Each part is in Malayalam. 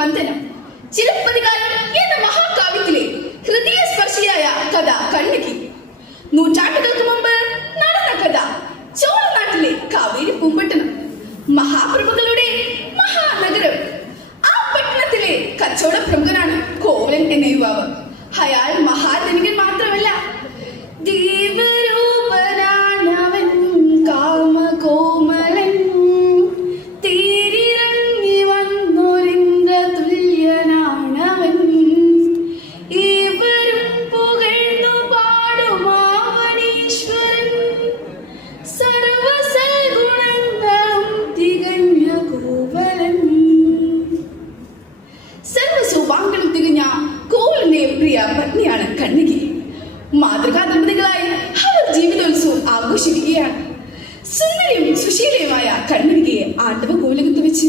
വന്ദനം. ചിലപ്പതികാരം എന്ന മഹാകാവ്യത്തിലെ ഹൃദയസ്പർശിയായ കഥ കണ്ണകി. നൂറ്റാണ്ടുകൾക്ക് മുമ്പ് നടന്ന കഥ. ചോളനാട്ടിലെ കാവേരി പൂമ്പട്ടണം, മഹാപ്രഭുക്കളുടെ മഹാനഗരം. ആ പട്ടണത്തിലെ കച്ചവട പ്രമുഖനാണ് കോവലൻ എന്ന യുവാവ്. അയാൾ മഹാധനികൻ മാത്രമല്ല, ദേവരൂപനാണവൻ, കാമകോമലൻ, തേരിറങ്ങി വന്നൊരിന്ദ്ര തുല്യനാണവൻ. ഏവരും പുകഴ്ന്നു പാടുമാവനീശ്വരൻ, സർവസൽഗുണങ്ങളും തികഞ്ഞ കോവലൻ. സർവസൗഭാഗ്യങ്ങളും തികഞ്ഞ കോവലന്റെ പ്രിയ പത്നിയാണ് കണ്ണകി. മാതൃകാ ദമ്പതികളായി അവർ ജീവിതോത്സവം ആഘോഷിക്കുകയാണ്. സുന്ദരിയും സുശീലയുമായ കണ്ണകിയെ ആണ്ടവ കോലകത്ത് വെച്ച്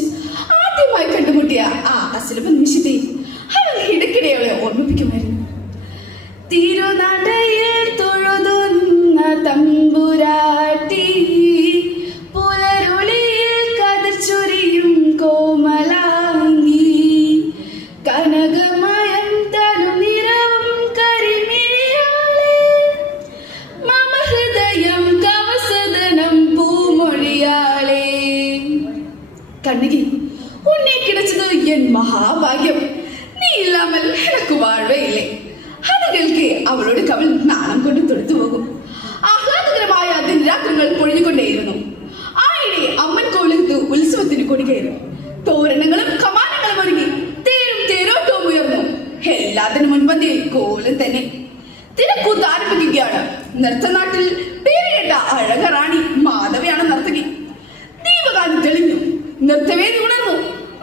ആദ്യമായി കണ്ടുമുട്ടിയ ആ അസുലഭ നിമിഷത്തെ അവൾ ഇടയ്ക്കിടെ അവളെ ഓർമ്മിപ്പിക്കുമായിരുന്നു. തിരുനടയിൽ തൊഴുതുന്ന തമ്പുരാട്ടി, പുലരുളിയിൽ കതിർ ചൊരിയും കോമലാംഗി, കനകമയം തരുനിറവും കരിമിഴിയാളെ, മമ ഹൃദയം കവസദനം പൂമൊഴിയാളെ. കണ്ണകി, ഉന്നെ കിടച്ചത് എൻ മഹാഭാഗ്യം. നീ ഇല്ലാമൽ എനക്ക് വാഴയില്ലേ. അത് കേൾക്കെ അവളോട് കവൽ നാണം കൊണ്ട് തൊടുത്തു പോകും. ആഹ്ലാദകരമായ ദിനരാത്രങ്ങൾ പൊഴിഞ്ഞുകൊണ്ടേയിരുന്നു. ആയിടെ അമ്മൻ കോവിലകത്ത് ഉത്സവത്തിന് കൊടികയറും. തോരണങ്ങളും കമാനങ്ങളും ഒരുങ്ങി തേരും തേരോട്ടവും ഉയർന്നു. എല്ലാത്തിനും മുൻപന്തിയിൽ കോവലൻ തന്നെ. തിരക്കൂത്ത് ആരംഭിക്കുകയാണ്. നൃത്തനാട്ടിൽ പേരുകേട്ട അഴക റാണി മാധവിയാണ് നർത്തകി. ദീപകാലം തെളിഞ്ഞു, നൃത്തവേദി ഉണർന്നു.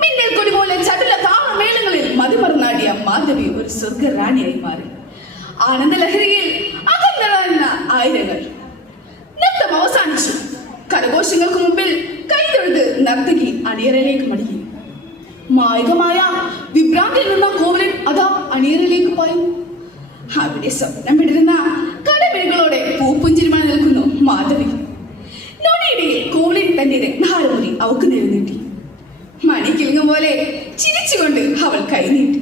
മിന്നൽ കൊടി പോലെ ചടുല താളമേളങ്ങളിൽ മതിമറന്നാടിയ മാധവി ഒരു സ്വർഗ റാണിയായി മാറി. ആനന്ദലഹരിയിൽ അകന്നളന്ന ആയിരങ്ങൾ. നൃത്തം അവസാനിച്ചു. കരഘോഷങ്ങൾക്ക് മുമ്പിൽ കൈതൊഴുത് നർത്തകി അണിയറയിലേക്ക് മടങ്ങി. മായികമായ വിഭ്രാന്തിയിൽ നിന്ന കോവലൻ അതാ അണിയറയിലേക്ക് പായും. അവിടെ സ്വപ്നം വിടരുന്ന കടമിഴികളോടെ പൂപ്പുഞ്ചിരിമായി നിൽക്കുന്നു മാധവി. നോടിയിടയിൽ കോവലൻ തന്റെ രത്നഹാരമുറി അവക്ക് നേരെ നീട്ടി. മണിക്കിലുങ്ങും പോലെ ചിരിച്ചുകൊണ്ട് അവൾ കൈനീട്ടി.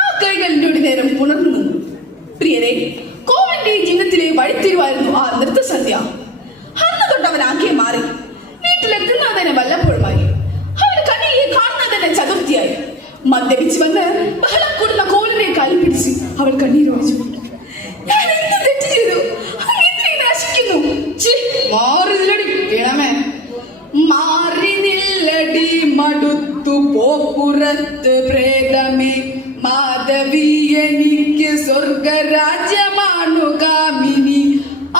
ആ കൈകൾ എന്നോട് നേരം പുണർന്നു നിന്നു. പ്രിയരെ, കോവലന്റെ ജീവിതത്തിലെ വഴിത്തിരിവായിരുന്നു ആ നൃത്തസന്ധ്യ. അന്ന് തൊട്ട് അവൻ ആക്കിയെ മാറി. വീട്ടിലെത്തുന്നത് തന്നെ വല്ലപ്പോഴുമായി. അവന് കണ്ണിയെ കാണുന്നത് തന്നെ ചതുർത്ഥിയായി. മദ്യപിച്ച് വന്ന് ബഹളം കൂടുന്ന കോവലനെ കാലിൽ പിടിച്ച് അവൾ കണ്ണീരൊഴിച്ചു. ഞാൻ എന്ത് തെറ്റ് ചെയ്തു? നശിക്കുന്നു. മാറി നില്ലടി മടുത്തു പോപ്പുറത്ത് പ്രേതമേ, മാധവി എനിക്ക് സ്വർഗരാജ്യമാണു കാമിനി.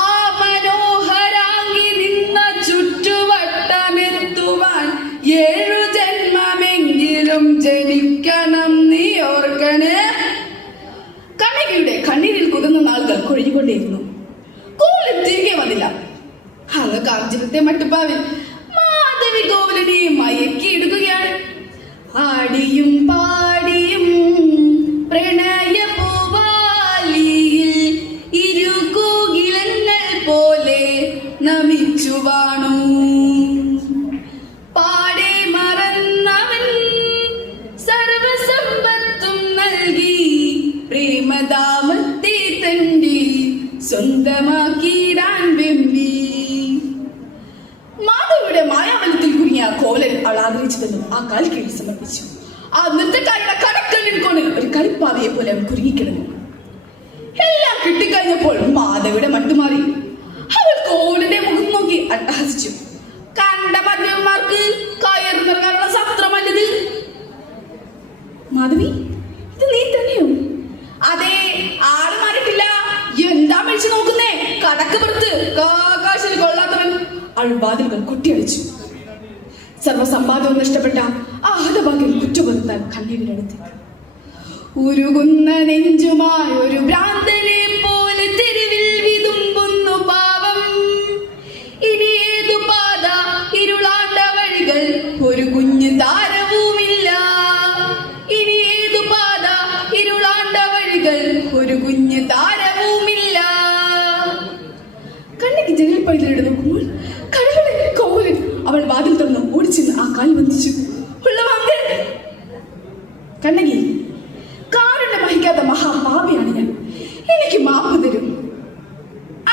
ആ മനോഹരാങ്ങി നിന്ന ചുറ്റുവട്ടമെത്തുവാൻ 7 ജന്മമെങ്കിലും ജനിക്കണം, നീ ഓർക്കണേ. കണ്ണകിയുടെ കണ്ണീരിൽ കുതിർന്ന നാളുകൾ കൊഴിഞ്ഞുകൊണ്ടേയിരുന്നു. കോവലൻ തിരികെ വന്നില്ല. അങ്ങ് കാഞ്ചനത്തെ മട്ടുപ്പാവിൽ മാധവി കോവലനെ മയക്കിയിടുകയാണ്. ആടിയും പാടിയും പ്രണയ പൂവാലിയിൽ ഇരുകൂകിലങ്ങൾ പോലെ നമിച്ചു വാണു. പാടെ മറന്നവൻ സർവസമ്പത്തും നൽകി പ്രേമദാമത്തെ തന്റെ സ്വന്തമാക്കിയിടാൻ വെമ്പി. മാധവിയുടെ മായാവലത്തിൽ കുരുങ്ങിയ കോവലൻ അവൾ ആദരിച്ചു തന്നു. ആ കാൽ കീഴിൽ സമർപ്പിച്ചു. ആ നൃത്തക്കാരുടെ കടക്കല്ലിൽ കോണിൽ ഒരു കളിപ്പാവിയെ പോലെ അവൻ കുരുങ്ങിക്കിടന്നു. എല്ലാം കിട്ടിക്കഴിഞ്ഞപ്പോൾ മാധവിയുടെ മട്ടുമാറി. അവൾ കോവലന്റെ മുഖം നോക്കി അട്ടഹസിച്ചു. കണ്ട മദ്യന്മാർക്ക് കയറി നിറങ്ങാനുള്ള സത്രമല്ലത്. മാധവി, ഇത് നീ തന്നെയോ? അതെ, ആള് മാറിയിട്ടില്ല. എന്താ മേടിച്ചു നോക്കുന്നേ? കടക്ക് പുറത്ത് കാശിന് കൊള്ളാത്തവൻ. അവൾ വാതിലുകൾ കൊട്ടിയടിച്ചു. സർവസമ്പാദവും നഷ്ടപ്പെട്ട ആ ഹതഭാഗ്യം കുറ്റപ്പെടുത്താൻ കണ്ണീരിനടുത്തേക്ക്. ഉരുകുന്ന നെഞ്ചുമായി ഒരു ഭ്രാന്തനെ പോലെ തെരുവിൽ വിതുമ്പുന്നു പാവം. ഇനി ഏതു പാത, ഇരുളാണ്ട വഴികൾ, ഒരു കുഞ്ഞു താരവുമില്ല. ഇനി ഏതു പാത, ഇരുളാണ്ട വഴികൾ, ഒരു കുഞ്ഞു താരവുമില്ല. കണ്ണകി ജനൽ പഴുതിലിട്ട് നോക്കുമ്പോൾ കടലുടെ കോവലൻ അവൾ വാതിൽ തുറന്ന് ഓടിച്ചെന്ന് ആ കാൽ വന്ദിച്ചു. കണ്ണകി, കാരുണ്യം വഹിക്കാത്ത മഹാപാപിയാണ് ഞാൻ. എനിക്ക് മാപ്പ് തരും.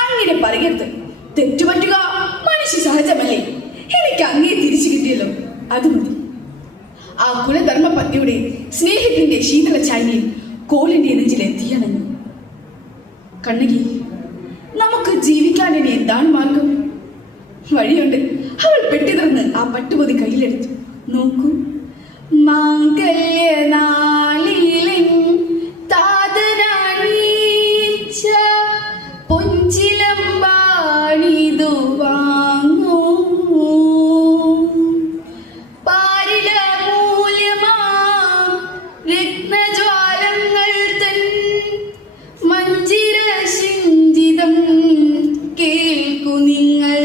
അങ്ങനെ പറയരുത്. തെറ്റുപറ്റുക മനുഷ്യ സഹജമല്ലേ? എനിക്ക് അങ്ങേ തിരിച്ചു കിട്ടിയല്ലോ, അത് മതി. ആ കുലധർമ്മപത്നിയുടെ സ്നേഹത്തിന്റെ ശീതള ചായയിൽ കോലിന്റെ നെഞ്ചിലെ തീയണഞ്ഞു. കണ്ണകി, നമുക്ക് ജീവിക്കാൻ ഇനി എന്താണ് മാർഗം? വഴിയുണ്ട്. അവൾ പെട്ടിറന്ന് ആ പട്ടുപൊതി കയ്യിലെടുത്തു. നോക്കൂ, മാംഗല്യനാളിലെൻ താതനാണീച്ച പൊഞ്ചിലമ്പാണിതു വാങ്ങൂ. പാരില മൂല്യമാം രത്നജ്വാലങ്ങൾ തൻ മഞ്ജിര ശിഞ്ചിതം കേൾക്കു നിങ്ങൾ.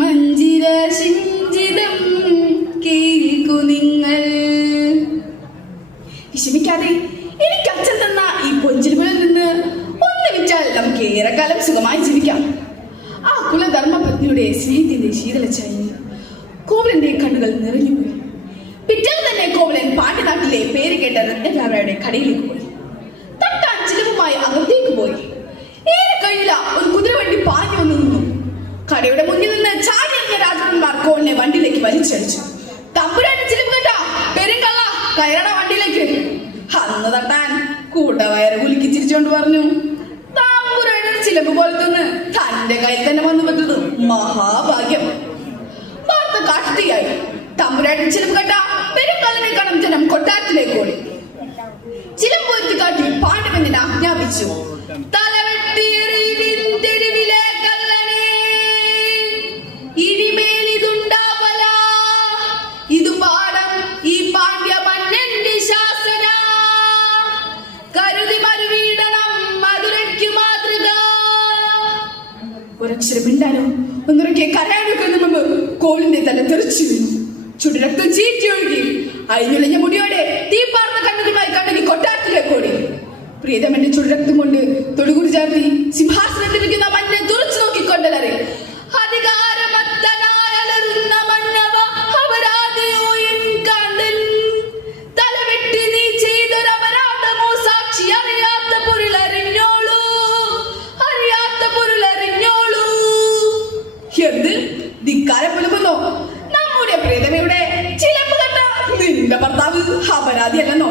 മഞ്ജിര ശിഞ്ചിതം കേൾക്കു നിങ്ങൾ. വിഷമിക്കാതെ, എനിക്ക് അച്ഛൻ തന്ന ഈ പൊഞ്ചിലുകളിൽ നിന്ന് ഒന്ന് വിറ്റാൽ നമുക്ക് ഏറെക്കാലം സുഖമായി ജീവിക്കാം. ആ കുലധർമ്മപത്നിയുടെ സ്നേഹത്തിന്റെ ശീതളച്ചായി കോവലന്റെ കണ്ണുകൾ നിറഞ്ഞുപോയി. പിറ്റേന്ന് തന്നെ കോവലൻ പാണ്ഡ്യനാട്ടിലെ പേര് കേട്ട രത്നചാരയുടെ കടയിലേക്ക് പോയി. തട്ടാൻ ചിലവുമായി അകത്തേക്ക് പോയി. ഏറെ കഴിഞ്ഞില്ല, ഒരു കുതിരവണ്ടി പാഞ്ഞു വന്നു നിന്നു. കടയുടെ മുന്നിൽ നിന്ന് ചാടിയ രാജാക്കന്മാർ കോവലിനെ വണ്ടിയിലേക്ക് വലിച്ചടിച്ചു. തമ്പുരാന്റെ ചിലവ് കേട്ടാ, പെരുങ്കള്ള കയറണ വണ്ടിയിലേക്ക്. അന്ന് തട്ടാൻ കൂട്ടവയറ് കുലുക്കി ചിരിച്ചോണ്ട് പറഞ്ഞു, തമ്പുരാന്റെ ചിലവ് പോലെ തന്നെ തന്റെ കയ്യിൽ തന്നെ വന്നു പറ്റത് മഹാഭാഗ്യം. വാർത്ത കാട്ടുതീയായി. തമ്പുരാന്റെ ചിലവ് കേട്ടാ പെരുങ്കള്ളനെ കാണാൻ ജനം കൊട്ടാരത്തിലേക്ക് ഓടി. ചിലമ്പ് ഉയർത്തി കാട്ടി പാണ്ഡവനെ ആജ്ഞാപിച്ചു, തലവെട്ടിയെറിവിലെ കള്ളനെ ഇനിമേലിതുണ്ടാവല. ഇത് പാഠം ഈ പാണ്ഡ്യ മന്നന്റെ ശാസന. കരുതി മറുവീടണം മധുരയ്ക്കു മാതൃക. ഒരക്ഷരം മിണ്ടാനോ ഒന്നുറക്കെ കരയാനൊക്കെ മുമ്പ് കോളിന്റെ തല തെറിച്ചു വീണു. ചുടുരക്തം ചീറ്റി ഒഴുകി. അഴിഞ്ഞുളിഞ്ഞ മുടിയോടെ തീ പാർന്ന കണ്ണുകളുമായി കണ്ണകി കൊട്ടാരത്തിലേക്ക് ഓടി. പ്രീതമന്റെ ചുടുരക്തം കൊണ്ട് തൊടുകുടി ചേർത്തി സിംഹാസനത്തിരിക്കുന്ന മഞ്ഞെ തുറച്ചു നോക്കിക്കൊണ്ടലറി, അധികാരമത്തനായലറുന്ന മന്നവ അവരാതെയോ എൻ കാന്തൻ. തലവെട്ടി നീ ചെയ്തൊരപരാധമോ സാക്ഷി അറിയാത്ത പൊരുളറിഞ്ഞോളൂ, അറിയാത്ത പൊരുളറിഞ്ഞോളൂ. എന്ത് ധിക്കാരം പുലമ്പുന്നോ? നമ്മുടെ പ്രീതമയുടെ ചിലമ്പ് കണ്ട നിന്റെ ഭർത്താവ് അപരാധിയല്ലെന്നോ?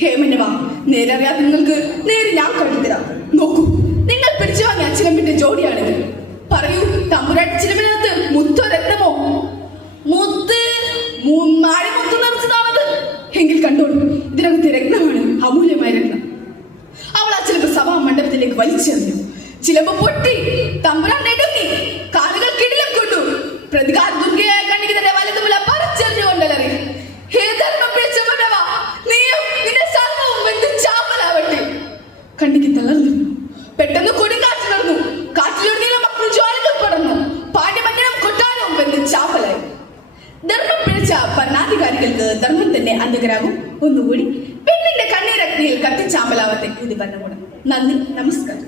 ഹേമന്യവാ, നേരറിയാത്ത നിങ്ങൾക്ക് നേരെ ഞാൻ കണ്ടെത്തരാം. നോക്കൂ, നിങ്ങൾ പിടിച്ചു വാങ്ങിയ ചിലമ്പിന്റെ ജോഡിയാണിത്. പറയൂ, തമ്പുരാട്ടി ചിലമ്പിനകത്ത് മുത്തോ രത്നമോ? മുത്ത്, നാഴി മുത്ത് നിറച്ചതാണത്. എങ്കിൽ കണ്ടോളൂ, ഇതിനകത്ത് രത്നമാണ്, അമൂല്യമായ രത്നം. അവൾ ആ ചിലമ്പ് സഭാ മണ്ഡപത്തിലേക്ക് വലിച്ചെറിഞ്ഞു. ചിലമ്പ് പൊട്ടി. തമ്പുരാൻ നെടുങ്ങി. കാലുകൾ കിടിലം കൊണ്ടു. പ്രതികാര ദുർഗയായ കണ്ണിക്ക് തന്നെ വലതുമുല പറിച്ചെറിഞ്ഞുകൊണ്ടലറി, ഹേ ധർമ്മം പിടിച്ച മന്നവാ, നീയും നിന്റെ സർവവും വെന്ത് ചാമ്പലാവട്ടെ. കണ്ണിക്ക് തളർന്നു. പെട്ടെന്ന് കൊടുങ്കാറ്റ് നടന്നു. കാറ്റിലൊരു മക്കൾ ജ്വാലകൾ പടർന്നു. പാണ്ഡ്യമന്ദിരം കൊട്ടാരവും വെന്ത് ചാമ്പലായി. ധർമ്മം പിഴച്ച ഭരണാധികാരികൾക്ക് ധർമ്മം തന്നെ അന്ധകരാകും. ഒന്നുകൂടി പെണ്ണിന്റെ കണ്ണീരഗ്നിയിൽ കത്തിച്ചാമ്പലാവട്ടെ. ഇത് ഭരണകൂടം. നന്ദി, നമസ്കാരം.